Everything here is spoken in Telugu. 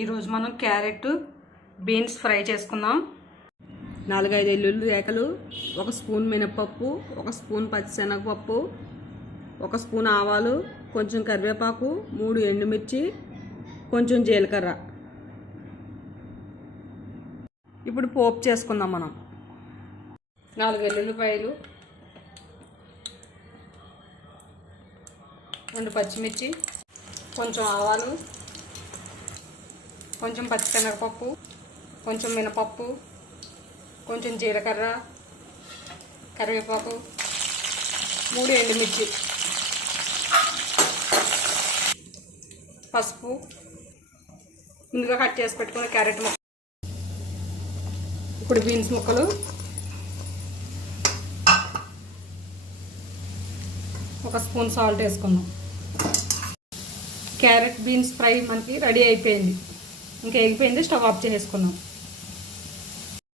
ఈరోజు మనం క్యారెట్ బీన్స్ ఫ్రై చేసుకుందాం. 4-5 ఎల్లుల్లి రేకలు, 1 స్పూన్ మినపప్పు, 1 స్పూన్ పచ్చిశనగపప్పు, 1 స్పూన్ ఆవాలు, కొంచెం కరివేపాకు, 3 ఎండుమిర్చి, కొంచెం జీలకర్ర. ఇప్పుడు పోపు చేసుకుందాం మనం. 4 వెల్లుల్లిపాయలు, 2 పచ్చిమిర్చి, కొంచెం ఆవాలు, కొంచెం పచ్చిశనగపప్పు, కొంచెం మినపప్పు, కొంచెం జీలకర్ర, కరివేపాకు, 3 ఎండుమిర్చి, పసుపు, ముందుగా కట్ చేసి పెట్టుకున్న క్యారెట్ ముక్క. ఇప్పుడు బీన్స్ ముక్కలు, 1 స్పూన్ సాల్ట్ వేసుకుందాం. క్యారెట్ బీన్స్ ఫ్రై మనకి రెడీ అయిపోయింది. ఇంకా ఎగిపోయింది, స్టవ్ ఆఫ్ చేసుకున్నాం.